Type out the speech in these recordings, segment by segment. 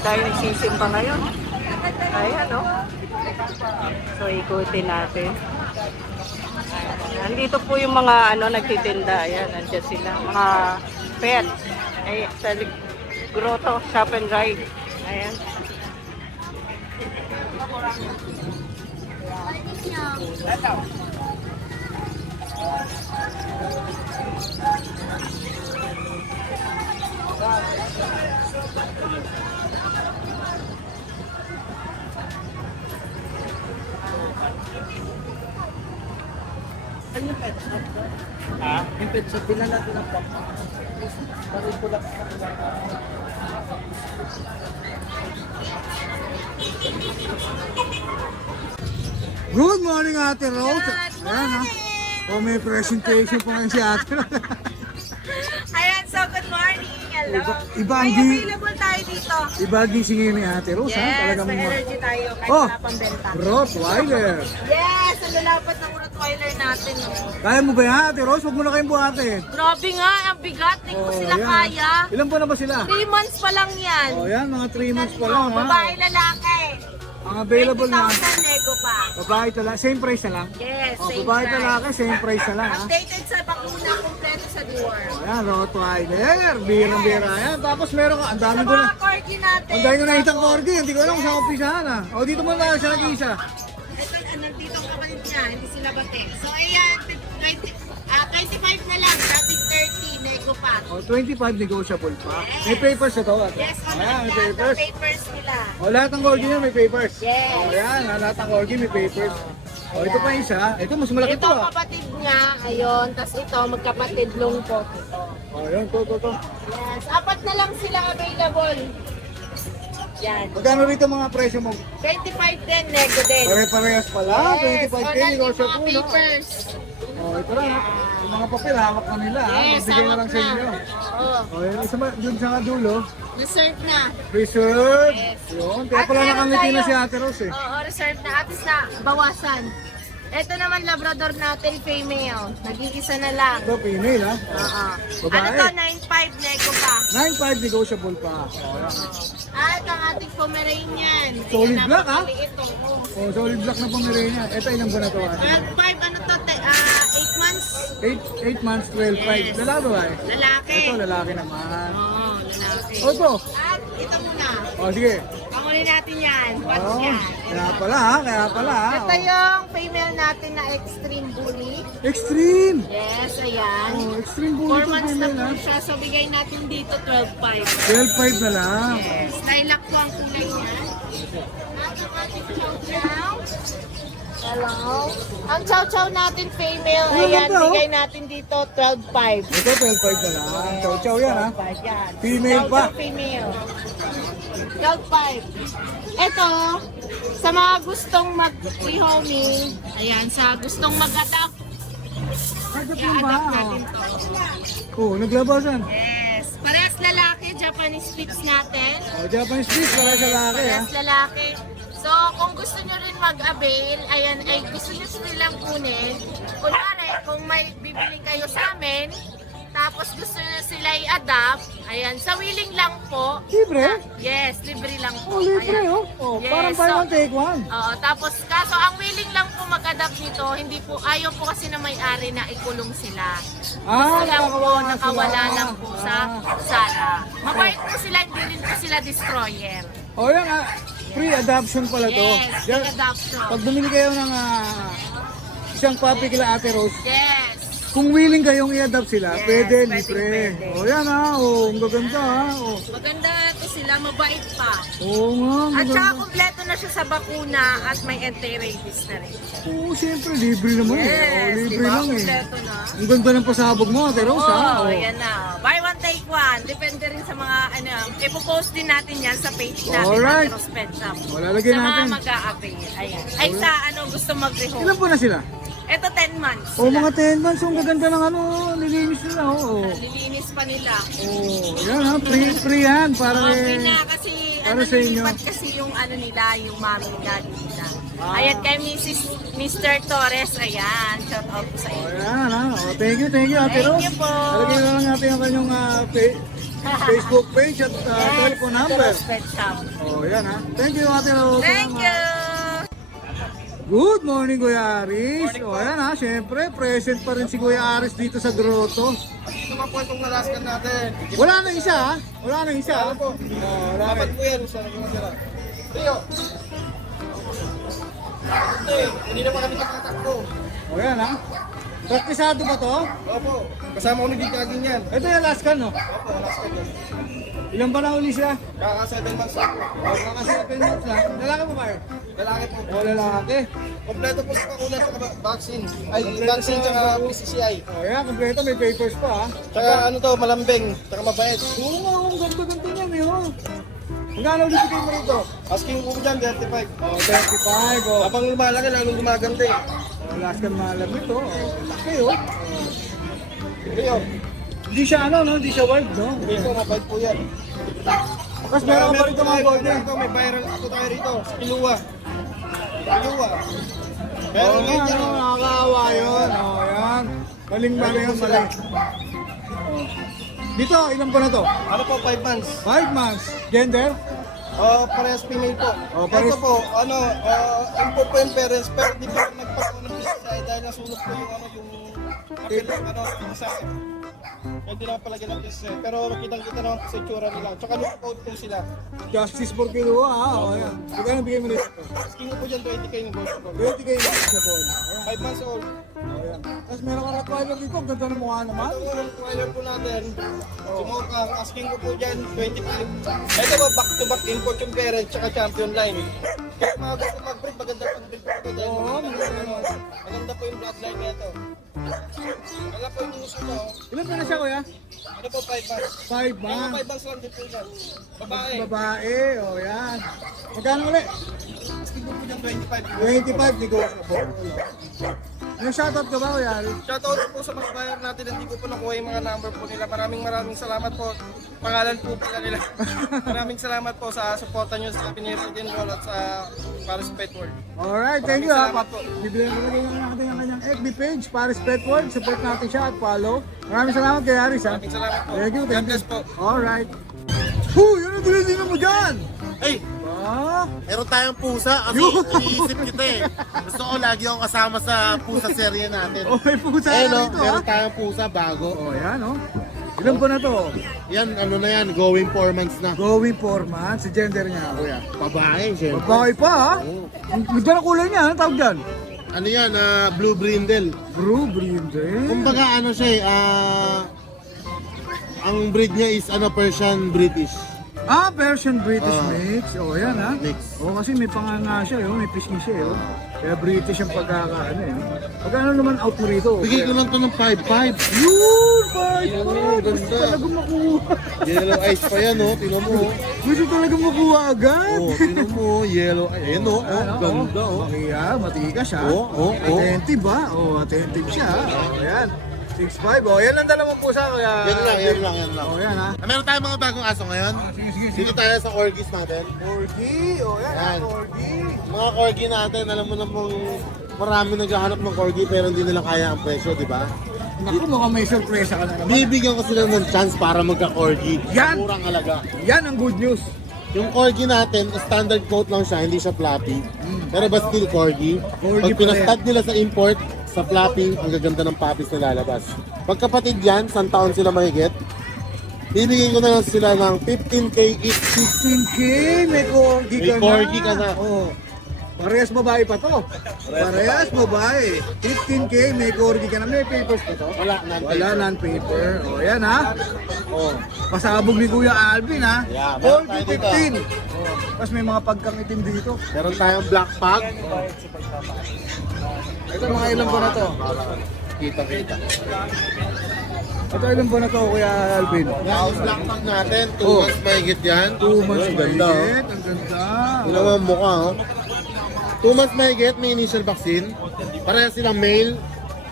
tayo nagsisimba ngayon. Ayan, no? So, ikutin natin. Nandito po yung mga nagtitinda. Ayan, nandiyan sila. Mga pet. Ay, sa grotto, shop and ride. Ayan. Ano yung pet shop? Ha? Yung pet shop, bilang natin ang pop. Parang pula ka sa Good morning, Ate Rose. Good Ayan, ha? Oh, may presentation po ngayon si Ate Rose. Ayan, so good morning. Hello. Iba ang May available tayo dito. Iba gising ngayon ni Ate Rose, ha? Yes, Talagang may energy tayo kahit Oh, wala pang benta. Rottweiler. Yes, ang lalapat ng Rottweiler natin. Oh. Kaya mo ba yan, Ate Rose? Huwag mo na kayong buhatin. Grabe nga, ang bigat. Hindi ko sila yan. kaya. Ilan po na ba sila? 3 months pa lang yan. Oh, yan, mga 3 months pa lang, ha? Babae, lalaki. Ang available na. 20,000 nego pa. Babae talaga, same price na lang. Yes, Oh, same babae price. talaga, same price na lang, ha? Updated sa bakuna, kompleto sa deworm. Ayan, Rottweiler. Bira-bira yan. Tapos meron ka, ang Sa dami ko na. mga corgi natin. Ang dami ko na itang corgi. Hindi ko alam kung saan umpisahan, ha? O, dito muna siya nag-isa. Ito, nandito ang kapatid niya, hindi sila bate. So, ayan, 25 na lang, dating 30, nego pa. O, 25 negotiable pa. May papers na to, ate. Yes, Ayan, may lahat ng papers. papers nila. O, lahat ng corgi niya may papers. Yes. O, ayan, lahat ng corgi may papers. O, ito pa isa. Ito, mas malaki Ito to, ha? kapatid nga, ayun, tas ito, magkapatid lungkot ito. O, ayan, to. Yes, 4 na lang sila available. Yan. Magkano rito mga presyo mo? 25 din, nego din. Pare-parehas pala. 25K, o, negotiable, mga no? papers. O, ito lang, ha? Yung mga papel, hawak na nila, ha? Yes, Bigay na hawak lang sa na. inyo. Oo, O, yan, isa ba, dun sa dulo. reserve na. Reserve. Yes. Yun, kaya At pala meron nakangiti na tayo- si Ate Rose, eh. Oo, reserve na. Atis na, bawasan. Ito naman, Labrador natin, female. Nag-iisa na lang. Ito, female, ha? Oo. Babae. Ano to, 9.5 nego pa. 9.5 negotiable pa. O, yan. At ang ating Pomeranian. Solid Ayan, black, ha? napakaliit, oh. O, solid black na Pomeranian. Ito, ilang buwan na to, Ate? 12.5, ano to, 8 months. 8 months, 12.5. Yes. Lalaki ba, eh? Lalaki. Ito, lalaki naman. Oo, lalaki. O, ito. At ito muna. O, sige. Pangunin natin yan. What's O, yan? kaya pala, ha? Kaya pala, ha? Ito yung female natin na extreme bully. Extreme. Yes, ayan. Oh, extreme bully 4 to months na female, po ha? siya. So, bigay natin dito 12.5. 12.5 na lang. Yes. Lilac po ang kulay niya. At ang ating chow-chow. Hello. Ang chow-chow natin female. Ano Ayan, ba, oh? bigay natin dito 12.5. Ito, 12.5 na lang. Chow-chow yan, ha? 12.5 yan. Female pa. Chow-chow female. 12.5. Ito, sa mga gustong mag-rehoming, ayan, sa gustong mag-adapt, i-adapt natin to. Oh, naglabasan. Yes. Parehas lalaki, Japanese Spitz natin. Oh, Japanese fish, para sa laki, ha? Parehas lalaki. So, kung gusto nyo rin mag-avail, ayan, ay gusto nyo silang kunin, kunwari, kung may bibili kayo sa amin, tapos gusto nyo sila i-adapt, ayan, sa willing lang po. Libre? Yes, libre lang Oh, po. libre, Ayan. oh. Oh, Yes, parang buy so- one, take one. Oo, tapos kaso ang willing lang po mag-adapt nito, hindi po, ayaw po kasi na may-ari na ikulong sila. Ah, Gusto lang po, nakakawala nakawala sila. lang po sa sala. Mabait po sila, hindi rin po sila destroyer. Oh, yan, free adoption pala to. Yes, Yan, free adoption. pag bumili kayo ng isang puppy kila Ate Rose, Yes. kung willing kayong i-adopt sila, Yes, pwede, pwede, libre. pwede. Oh, yan, ha? Oh, ang gaganda, ha? Oh, Maganda to sila, mabait pa. oo nga, ang At saka gaganda. kompleto na siya sa bakuna at may anti-rabies na rin. Oo, siyempre, libre naman, eh. Oh, Yes, di libre ba? lang, eh. Kompleto na. Ang ganda ng pasabog mo, Ate Rose, ha? Oo, Oh. ayan na. Buy one, take one. Depende rin sa mga, ipopost din natin yan sa page natin. Alright. Sa Pet Shop. O, lalagyan Sa mga natin. mag-a-avail. Ayan. Ay, sa gusto mag-rehome. Ilan po na sila? Ito 10 months. Oh, sila. mga 10 months, ang gaganda ng nilinis nila, oh. Nililinis pa nila. Oh, yan, ha? Free yan, para Okay eh. na kasi para sa inyo. nilipat kasi yung nila, yung mami daddy nila. Ayan kay Mr. Torres, ayan. Shout out po sa Oh, inyo. yan, ha? Oh, thank you, Ate Thank Rose. you po. Talagyan na lang natin ang kanyang Facebook page at telephone number. Rose Pet Shop. Oh, yan ha. Thank you, Ate Rose. Thank you! Good morning, Kuya Aris. O, ayan ha, syempre, present pa rin si Kuya Aris dito sa grotto. Ito pa po itong nalaskan natin. Wala na isa ha? Wala na isa ha? po? Wala Dapat na. po yan, isa na sila. Rio! Hindi na pa kami nakatakbo. O, yan ha. Praktisado ba to? Opo, kasama ko nagigagin yan. Ito yung Alaskan, no? Opo, nalaskan yan. Ilan ba na uli siya? Kaka 7 months na po. O, kasi 7 months lang. Lalaki mo ba? Lalaki po. O, lalaki. Kompleto po sa pakunan sa vaccine. Ay, vaccine tsaka PCCI. O, yan, kompleto. May papers pa ha. Tsaka ano to, malambing. Tsaka mabait. Oo nga, ang ganda-ganda niya, Mio. Magkano ulit bigay mo rito? Asking ko dyan, 35. O, 35. O, Habang lumalaki, lalong gumaganda eh. Alaskan malam ito. O, laki o. Rio, Hindi siya ano, no? Hindi siya wild, no? dito, mabait po yan. Tapos meron ka pa rito mga golden. Ito, may viral ako tayo rito. Sa Kilua. Kilua. Oo Meron nga, ngayon yan. no? Nakakaawa yun. O, yan. Maling ba na yun, maling. Dito, ilan po na to? Ano po, 5 months? 5 months. Gender? Parehas female po. Oh, parehas- Ito po, ano, import po yung parents, pero di po nagpako ng PCI dahil nasulot po yung ano, yung papel ng ano, sa akin. Kaya di naman palagyan ng PCI. Pero kitang-kita naman po sa itsura nila. Tsaka look-out po sila. Justice for Kilua, ha? O, yan. Magkano bigay mo rito? Asking ko po dyan 20k yung gold ko. 20 kayo lang sa ball. Ayan. 5 months old. O, yan. Tapos meron ka Rottweiler dito. Ang ganda ng mukha naman. Ito po yung trailer po natin. Sumokang, asking ko po dyan 25. Ito po, back-to-back import yung parents tsaka champion line. Kaya mga gusto mag-breed, maganda pang-breed po ito dahil Oo, maganda po yung bloodline nito. Wala po yung uso mo. Ilan pa na siya, kuya? Ano po, 5 months? 5 Mga months. 5 months lang din po yan. Babae. Babae, o yan. Magkano ulit? Asking ko po dyan 25. 25 negotiable. May shoutout ka ba, kuya? Shoutout po sa mga buyer natin. Hindi ko po nakuha yung mga number po nila. Maraming salamat po. Pangalan po pala nila. Maraming salamat po sa suporta nyo sa Pinero Din Roll at sa Paris Pet World. Alright, thank you ha. Salamat po. Bibigyan ko lagay natin ang kanyang FB page, Paris Pet World. Support natin siya at follow. Maraming salamat kay Aris ha. Maraming salamat po. Thank you, God thank you. bless po. Alright. Huy, ano dinidino mo dyan? Ay, Ah, meron tayong pusa kasi Yun. iniisip kita eh. Gusto ko lagi akong kasama sa pusa serye natin. oh, may pusa Eh na no, rito ha. meron tayong pusa bago. Oh, yan oh. Ilan po na to? Yan, ano na yan, going 4 months na. Going 4 months. Si gender niya, kuya. Babae, syempre. Babae pa ha. Oo. Ganda na kulay niya. Ano tawag dyan? Ano yan, blue brindle. Blue brindle. Kumbaga ano siya ang breed niya is Persian British. Ah, Persian British Ah. mix. Oh, yan ha. Mix. Oh, kasi may panganga siya, may pisngi siya. Kaya British ang pagkakaano eh. Pagkano naman out mo rito? Bigay ko lang to ng 5-5. Yun! Bye! Yun, Gusto ganda. talaga makuha. Yellow eyes pa yan, oh. Tingnan mo. Oh. Gusto talaga makuha agad. Oh, tingnan mo, yellow eyes. Ayan, oh. Ano, Ganda, oh. Makiya, matikas siya. Oh. Attentive ha. Oh, attentive siya. Oh, yan. 6'5". Oh, yan lang dalawang pusa. Kaya... Yan lang. Oh, yan ha. Meron tayong mga bagong aso ngayon. Sige. Dito tayo sa corgis natin. Corgi. Oh, yan. Yan. Corgi. Mga corgi natin, alam mo namang marami naghahanap ng corgi pero hindi nila kaya ang presyo, di ba? Naku, mukhang may sorpresa ka na naman. Bibigyan ko sila ng chance para magka-corgi. Yan! Murang halaga. Yan ang good news. Yung corgi natin, standard coat lang siya, hindi siya floppy. Pero ba still corgi? Corgi Pag pa pinastad nila sa import, sa floppy, ang gaganda ng puppies na lalabas. Pagkapatid yan, 1 taon sila mahigit. Bibigyan ko na lang sila ng 15k each. 15K, may corgi May ka na. corgi ka na. Oh. Parehas babae pa to. Parehas babae. 15K, may corgi ka na. May papers pa to? Wala, non-paper. Wala, non-paper. O, yan ha. O, pasabog ni Kuya Alvin ha. Yeah, meron Corgi tayo dito. 15. O, tapos may mga pagkangitim dito. Meron tayong black pug. Ito mga ilang buwan na to. Kita. Ito ilang buwan na to, Kuya Alvin. House black pug natin, 2 Oh. months mahigit yan. 2 months Ang ganda, oh. mahigit. Ang ganda. Tingnan mo ang mukha, oh. 2 months mahigit, may initial vaccine. Pareha silang male.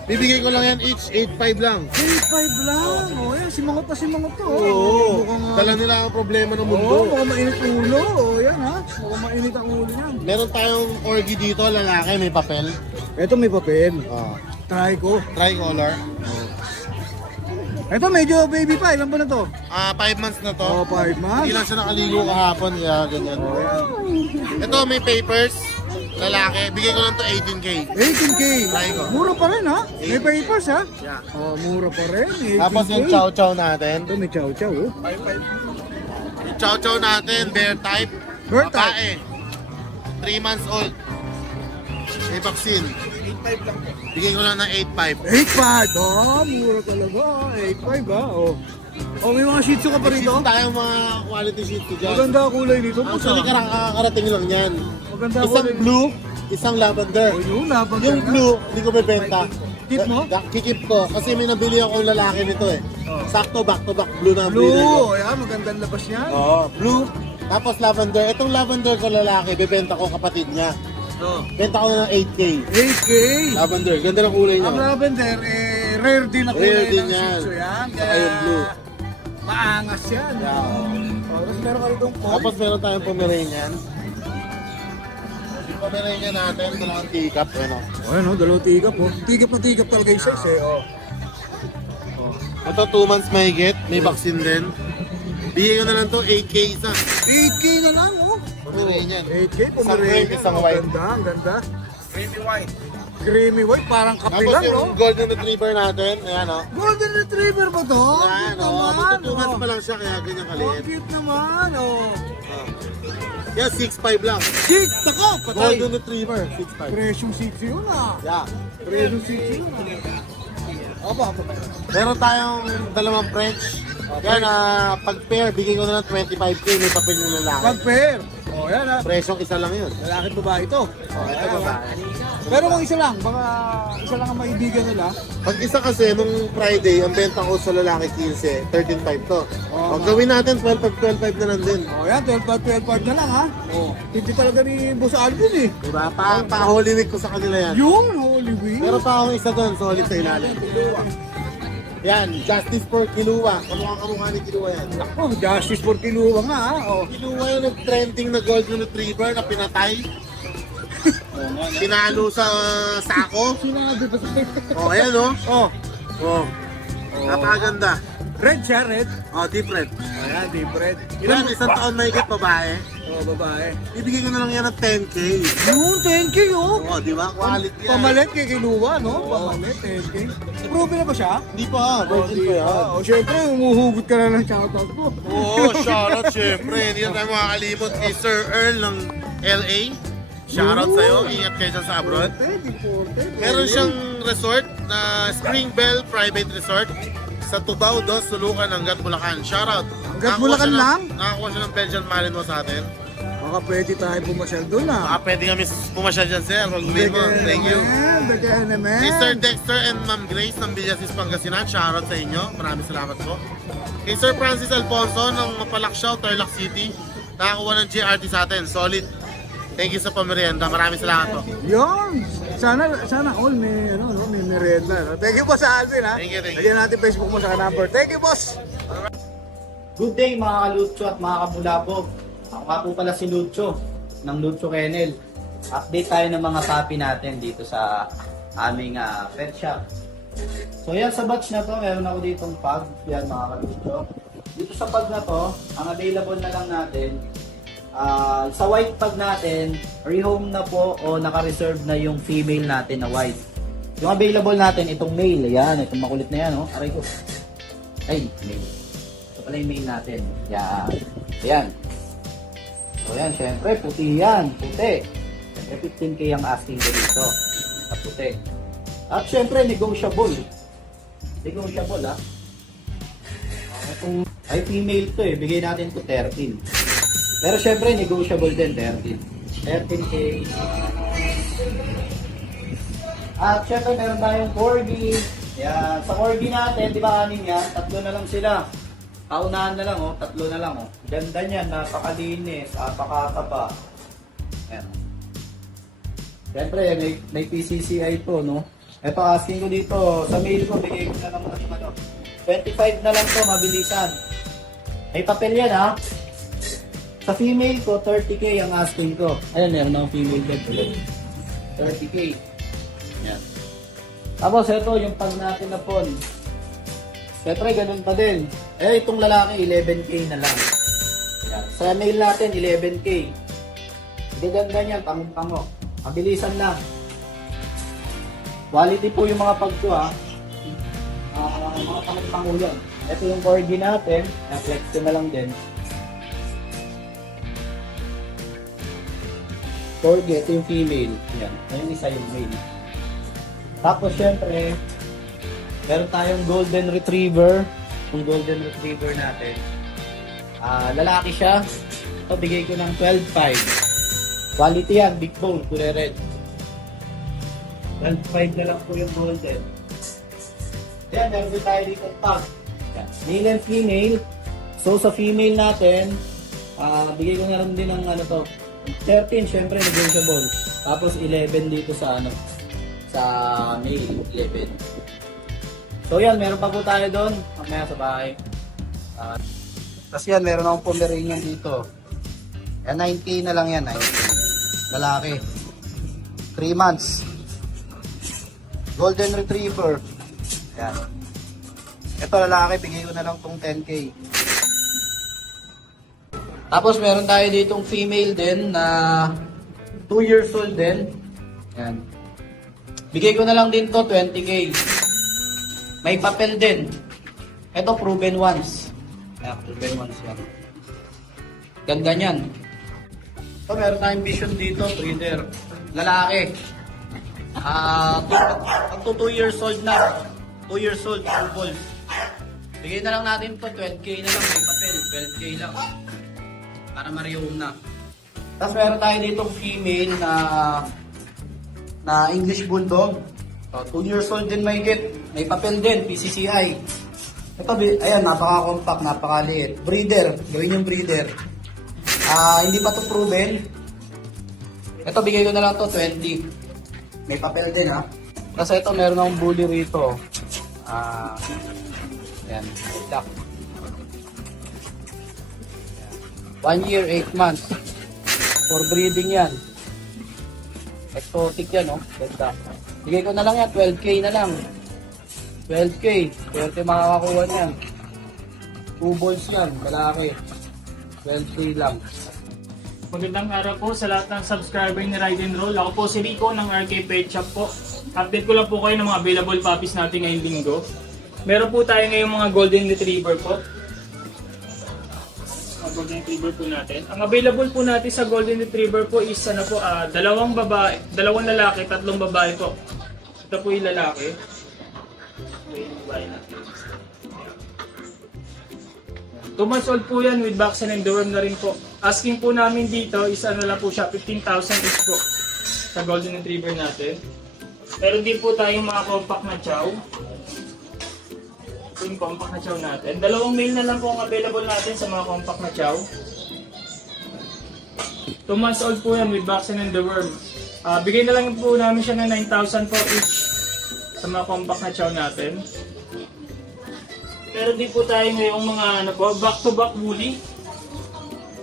Bibigay ko lang yan each 8.5 lang. 8.5 lang. O, yan. Simangot na simangot to. Oo. Mukhang, Dala nila ang problema ng Oo, mundo. mukhang mainit ulo. O, yan ha. Mukhang mainit ang ulo niyan. Meron tayong corgi dito, lalaki, may papel. Ito may papel. Oh. Try ko. Tricolor. Ito medyo baby pa, ilan ba na to? 5 months na to. Oh, 5 Hindi months. lang siya nakaligo kahapon, kaya ganyan. Ito, may papers. Lalaki. Bigay ko lang to 18K. 18K. Try ko. Mura pa rin ha? May papers ha? Yeah. Oh, mura pa rin. 18K. Tapos yung chow-chow natin. Ito may chow-chow oh. Yung chow-chow natin, bear type. Bear type. Babae. 3 months old. May vaccine. 8.5 lang po. Bigay ko lang ng 8.5. 8.5. Oh, mura talaga. 8.5 ha? Oh. Oh, may mga shih tzu ka pa rito? Dito tayong mga quality sheet ko dyan. Maganda kulay nito. Actually, kakarating lang yan. Maganda Isang kulay. blue, isang lavender. Oh, yun, napaganda. Yung blue, hindi ko bebenta. Keep mo? Kikip ko. Kasi may nabili akong lalaki nito eh. Oh. Sakto, back to back blue na ang bili ko. Blue. Ayan, magandang labas yan. Oo, blue. Tapos lavender. Itong lavender ko lalaki, bebenta ko kapatid niya. Oh. Benta ko na ng 8K. 8K. Lavender, ganda ng kulay niya. Ang lavender, rare din na kulay Rare din ng shih yan. tzu yan. Saka yung blue. Maangas yan. Yeah. Oh, tapos meron ka rin po. Tapos meron tayong Pomeranian. Yung Pomeranian natin, ito lang ang teacup. Ano? Oh, ano, dalawang tigap oh. Tigap na tigap talaga yung size eh. Oh. Ito 2 months mahigit, may vaccine din. Bigay ko na lang to 8K isa. 8K na lang oh. Pomeranian. 8K, Isang Pomeranian. cream, isang white. Ganda, ang ganda. Creamy white. Creamy white, parang kape Tapos lang yung no? golden retriever natin, ayan o. Golden Retriever ba to? Ayan Cute o, naman, magto 2 months oh. pa lang siya kaya ganyan Oh, kaliit. cute naman, oh. Yan, 6'5 lang. Shit, tako, patay. Golden retriever, 6'5. Presyong 6 yun ah. Yeah. Presyong 6 yun ah. Aba, Meron tayong dalawang French. Yan, pag pair, bigay ko na ng 25K, may papel ng lalaki. pag-pair. Oh, yan ah. Presyong isa lang yun. Lalaki at babae ito. Oh, ito babae. Pero kung isa lang, baka isa lang ang maibigan nila. Pag isa kasi, nung Friday, ang benta ko sa lalaki 15, 13.5 to. Oo. Pag gawin natin, 12.5 na lang din. Oh, yan, 12 na lang ha. Oh, hindi talaga ni Boss Alvin eh. Diba? Pa-holy week ko sa kanila yan. Yung Holy Week. Meron pa akong isa doon, solid sa ilalim. Yan, Justice for Kilua. Kamukha ni Kilua yan. Oh, Justice for Kiluwa nga ha. Oh. Kilua yung nag-trending na golden retriever na pinatay. Pinalo sa sako. Sinabi ba sa'yo? Oh, ayan oh. Oh, Oh. Napakaganda. red siya, red. Oh, deep red. Ayan, deep red. Ilan, isang taon na higit babae. Oh, babae. Ibigay ko na lang yan ng 10K. Yung 10K oh. Oh, di ba? Quality yan. Pamalit kay Kiluwa, no? Pamalit, 10K. Proven na ba siya? Hindi pa, virgin ko yan. Oh, syempre, umuhugot ka na ng shoutout mo. Oo, shoutout syempre. Hindi na tayo makakalimot kay Sir Earl ng LA. Shoutout sa'yo. Ingat kayo dyan sa abroad. Meron siyang resort na Springbell Private Resort sa Tubao, Dos, Sulucan, Angat, Bulacan. Shoutout. Hanggat Bulacan lang? Nakakuha siya ng Belgian Malinois sa atin. Baka pwede tayo pumasyal doon ah. Baka pwede kami pumasyal dyan, sir. Kung gusto mo. Thank you. Bigyan naman. Kay Sir Dexter and Ma'am Grace ng Villasis, Pangasinan, shoutout sa inyo. Maraming salamat po. Kay Sir Francis Alfonso ng Mapalakshaw, Tarlac City, nakakuha ng GRT sa atin. Solid. Thank you sa pamerienda. Maraming salamat po. Yun! Sana all may, ano, no, may merienda. No? Thank you, Boss Alvin ha. Thank you, thank you. Lagyan natin Facebook mo sa number. Thank you, Boss! Good day mga kalutso at mga kabulabog. Ako nga po pala si Lucho ng Lucho Kennel. Update tayo ng mga puppy natin dito sa aming pet shop. So yan sa batch na to, meron ako ditong pug. Yan mga kalutso. Dito sa pug na to, ang available na lang natin, sa white pug natin, rehome na po o naka-reserve na yung female natin na white. Yung available natin, itong male. Yan, itong makulit na yan. Oh. Aray ko. Ay, male. Ito pala yung main natin. Yan. Ayan. So yan, syempre, puti yan. Puti. Syempre, 15K ang asking ko dito. Sa puti. At syempre, negotiable. Negotiable, ha. Kung ay female to eh, bigay natin to 13. Pero syempre, negotiable din, 13. 13K. At syempre, meron tayong corgi. Yan. Sa corgi natin, di ba anim yan? 3 na lang sila. Kaunahan na lang, oh. 3 na lang, oh. Ganda niyan, napakalinis, napakataba. Ayan. Siyempre, may PCCI to, no? Ito, asking ko dito, sa mail ko, bigay ko na lang ng ano. 25 na lang to, mabilisan. May papel yan, ha? Sa female ko, 30K ang asking ko. Ayan, meron akong female bed ulit. 30K. Yan. Tapos, ito, yung pag natin na pon. Siyempre, ganun pa din. Itong lalaki, 11K na lang. Yan. Sa male natin, 11K. Gaganda niyan, pangong-pango. Mabilisan lang. Quality po yung mga pagto ha. Mga pangong-pango yan. Ito yung corgi natin. Flex ko na lang din. Corgi, ito yung female. Yan. Ayun isa yung male. Tapos syempre, meron tayong golden retriever. Yung golden retriever natin. Lalaki siya. Ito, bigay ko ng 12.5. Quality yan, big bone, kulay red. 12.5 na lang po yung golden. Yan, meron din tayo dito pag. Male and female. So sa female natin, bigay ko na rin din ng 13, syempre negotiable. Tapos 11 dito sa sa male, 11. So yan, meron pa po tayo doon. Mamaya sa bahay. Tapos yan, meron akong Pomeranian dito. Yan, 9K na lang yan, 9K. Lalaki. 3 months. Golden Retriever. Yan. Ito lalaki, bigay ko na lang tong 10K. Tapos meron tayo ditong female din na 2 years old din. Yan. Bigay ko na lang din to 20K. May papel din. Ito proven once. Kaya proven once yan. Ganda niyan. So meron tayong vision dito, breeder. Lalaki. Up to 2 years old na. 2 years old, 2 balls. Bigay na lang natin to 12K na lang. May papel, 12K lang. Para ma-rehome na. Tapos meron tayo dito female na English Bulldog. 2 years old din may get. May papel din, PCCI. Ito, ayan, napaka-compact, napakaliit. Breeder, gawin yung breeder. Hindi pa to proven. Ito, bigay ko na lang to 20. May papel din ha. Kasi ito, meron akong bully rito. Ayan, lock. 1 year, 8 months. For breeding yan. Exotic yan, oh. Ganda. Bigay ko na lang yan, 12K na lang. 12K. Swerte makakakuha niyan. 2 balls yan, malaki. 12K lang. Magandang araw po sa lahat ng subscriber ni Ride and Roll. Ako po si Rico ng RK Pet Shop po. Update ko lang po kayo ng mga available puppies natin ngayong linggo. Meron po tayo ngayong mga Golden Retriever po. Mga Golden Retriever po natin. Ang available po natin sa Golden Retriever po is dalawang lalaki, 3 babae po. Ito po yung lalaki. Ito yung babae natin. 2 months old po yan with vaccine and deworm na rin po. Asking po namin dito is lang po siya, 15,000 each po sa Golden Retriever natin. Meron din po tayong mga compact na chow. Ito yung compact na chow natin. 2 male na lang po ang available natin sa mga compact na chow. 2 months old po yan with vaccine and deworm. Bigay na lang po namin siya ng 9,000 po each sa mga compact na chow natin. Meron din po tayo ngayong mga back-to-back woolly.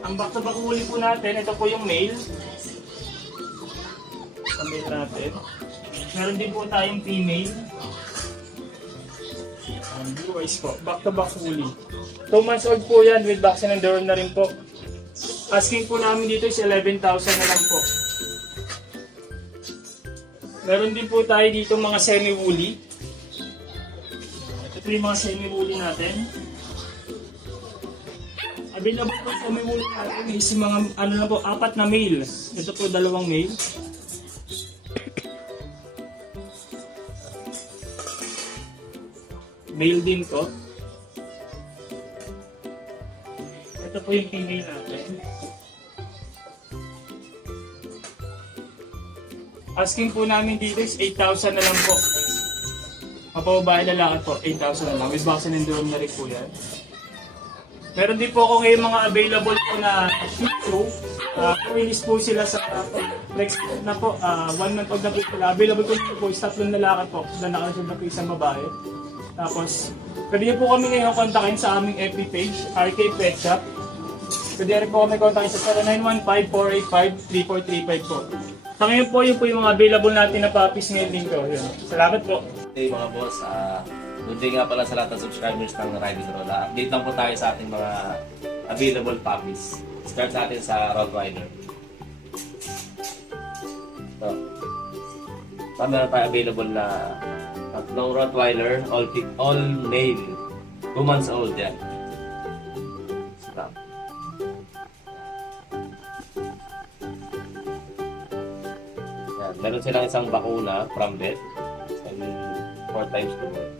Ang back-to-back woolly po natin, ito po yung male. Sa male natin. Meron din po tayong female. Ang blue eyes po, back-to-back woolly. 2 months old po yan with vaccine and deworm na rin po. Asking po namin dito is 11,000 na lang po. Meron din po tayo dito mga semi-woolly. Ito yung mga semi-woolly natin. Available po sa semi-woolly natin is mga 4 na male. Ito po 2 male. Male din to. Ito po yung female natin. Asking po namin dito is 8,000 na lang po. Mapababae lalaki po, 8,000 na lang. With vaccine and deworm na rin po yan. Meron din po ako ngayon mga available po na Shih Tzu. Release po sila sa flex na po. 1 month old na po sila. Available po is 3 lalaki po. Na nakasunod na po isang babae. Tapos, pwede niyo po kami ngayon kontakin sa aming FB page, RK Pet Shop. Pwede rin po kami kontakin sa 0915-485-3435 po. Sa ngayon po, yun po yung mga available natin na puppies ngayon din ko. Salamat po. Hey mga boss, Good day nga pala sa lahat ng subscribers ng Riders Rolla. Update lang po tayo sa ating mga available puppies. Start natin sa Rottweiler. So, meron tayo available na tatlong Rottweiler, all male, 2 months old yan. Stop. Yan. Meron silang isang bakuna from vet and 4 times to work.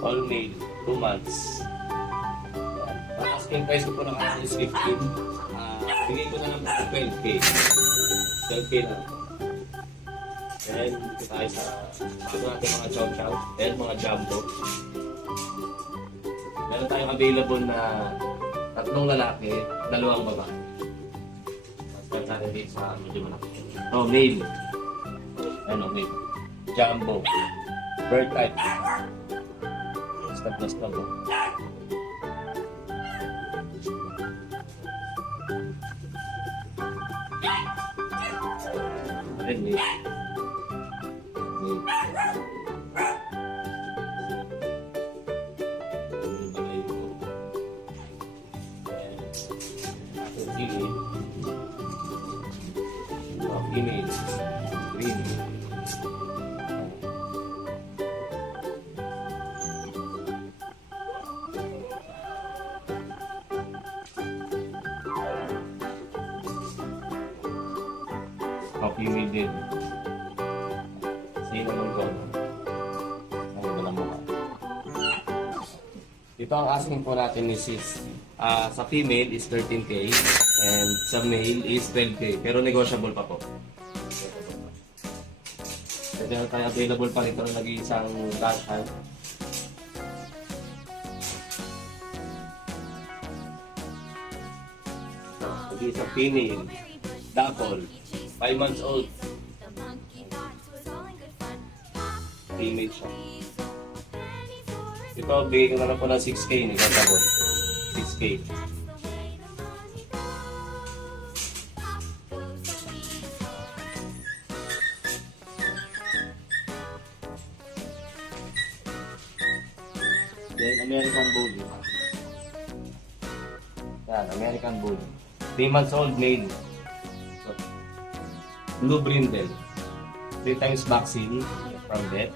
All male, 2 months. Ang asking price ko po ng ano is 15. Bigay ko na lang po 12K. 12K na lang. Then, dito tayo sa natin mga chow-chow and mga jumbo. Meron tayong available na 3 lalaki, 2 babae. Start natin dito sa medyo malaki. Oh, male. Ano, male. Jumbo. Bird type. Stop na stop. Really? Female. Green. Female din. Sino naman ko? Ano ba naman? Ito ang asking po natin ni sis. Sa female is 13K and sa male is 12K. Pero negotiable pa po. Pwede na tayo available pa rito na nag-iisang dash hand. Nag-iisang female. Double. 5 months old. Female siya. Ito, bigay ko na lang po ng 6K. Negotiable. 6K. Then, American Bully. Yan, American Bully. 3 months old male. Blue brindle. 3 times vaccine from vet.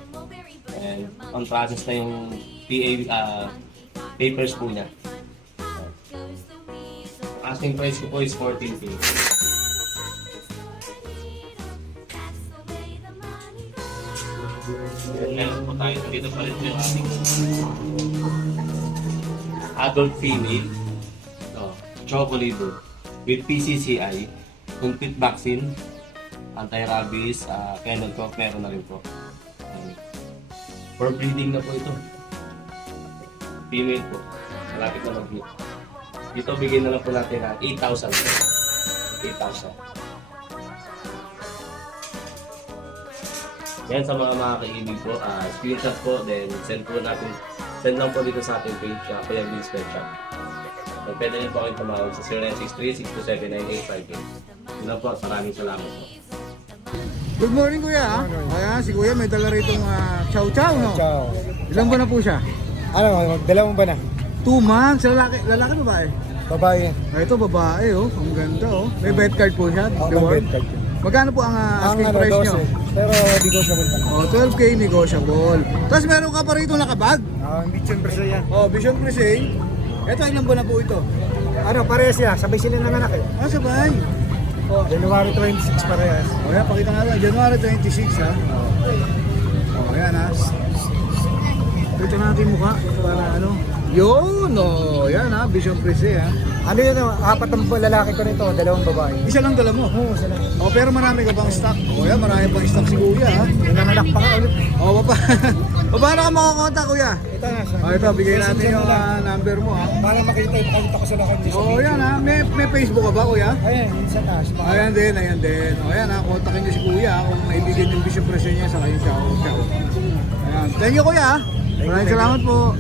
And on process na yung PA papers po niya. Asking price ko po is 14K. Meron po tayo dito pa rin yung ating adult female. Choco liver with PCCI, complete vaccine, anti-rabies, kennel cough, meron na rin po. For breeding na po ito. Female po. Malapit na mag-hit. Dito bigyan na lang po natin na 8,000. 8,000. Yan sa mga kaibigan po. Screenshot po, then send lang po dito sa ating page, Kuya Vince Pet Shop. Pwede niyo po kayong tumawag sa 0963-627-9858. Yun lang po, maraming salamat po. Good morning kuya. Ayan, si kuya may dala rito chow-chow, no? Ciao. Ilang buwan na po siya? Ano, dalawang ba na? 2 months. Lalaki babae? Babae yan. Ito babae, oh. Ang ganda, oh. May vet card po siya. Ako reward. ng card yun. Magkano po ang asking price nyo? 12. Pero negotiable pa. Oh, 12K negotiable. Tapos meron ka pa rito nakabag. Bichon Brazil yan. Oh, Vision Crusade. Ito, ilang buwan na po ito? Ano, parehas sila. Sabay sila ng anak eh. Sabay. Oh, January 26 parehas. oh yan, pakita nga lang. January 26, ha? Oh, yan, ha? Dito natin mukha. Para ano? Yun, oh. Yan, ha? Vision Crusade, ha? Ano yun, 4 ang lalaki ko nito, 2 babae. Isa lang dala mo. Oo, sila. Oh, pero marami ka bang stock? Oh, yan, marami pang stock si kuya, ha? Yung nanganak pa nga ulit. Oh, paano ka makakontak, kuya? Ito na. Oh, ito, bigay natin yung number mo, ha? Para makita yung pakita ko sa lakad niya. Oh, yan, ha? May Facebook ka ba, kuya? Ayan, yun sa taas. Ayan din, ayan din. O yan ha, kontakin niyo si kuya kung maibigan yung vision presyo niya sa kayong chow. Ayan. Thank you kuya. Maraming salamat po.